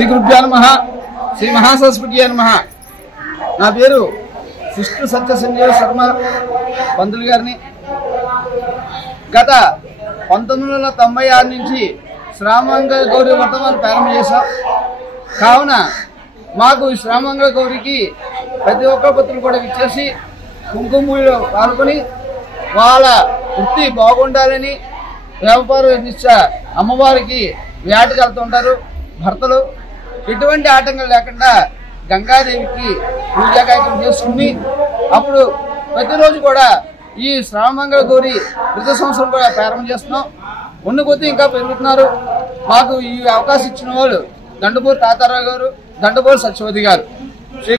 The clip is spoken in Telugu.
శ్రీ గురుభ్యో నమః, శ్రీ మహాసరస్వతీయే నమః. నా పేరు విష్ణు సత్య సంజీవ శర్మ పంతులు గారిని. గత 1996 నుంచి శ్రామంగళ గౌరీ వ్రతం ప్రారంభం చేశాం. కావున మాకు ఈ శ్రామంగళ గౌరికి ప్రతి ఒక్క భక్తులు కూడా విచ్చేసి కుంకుమలో పాల్గొని వాళ్ళ వృత్తి బాగుండాలని వ్యాపారం అమ్మవారికి వేటకు వెళ్తుంటారు. భర్తలు ఎటువంటి ఆటంకం లేకుండా గంగాదేవికి పూజా కార్యక్రమం చేసుకుని అప్పుడు ప్రతిరోజు కూడా ఈ శ్రామంగళ గౌరి ప్రతి సంవత్సరం కూడా ప్రారంభం చేస్తున్నాం. ఉన్న కొద్దీ ఇంకా పెరుగుతున్నారు. మాకు ఈ అవకాశం ఇచ్చిన వాళ్ళు దండపూరి తాతారావు గారు, దండపూరి సత్యవతి గారు.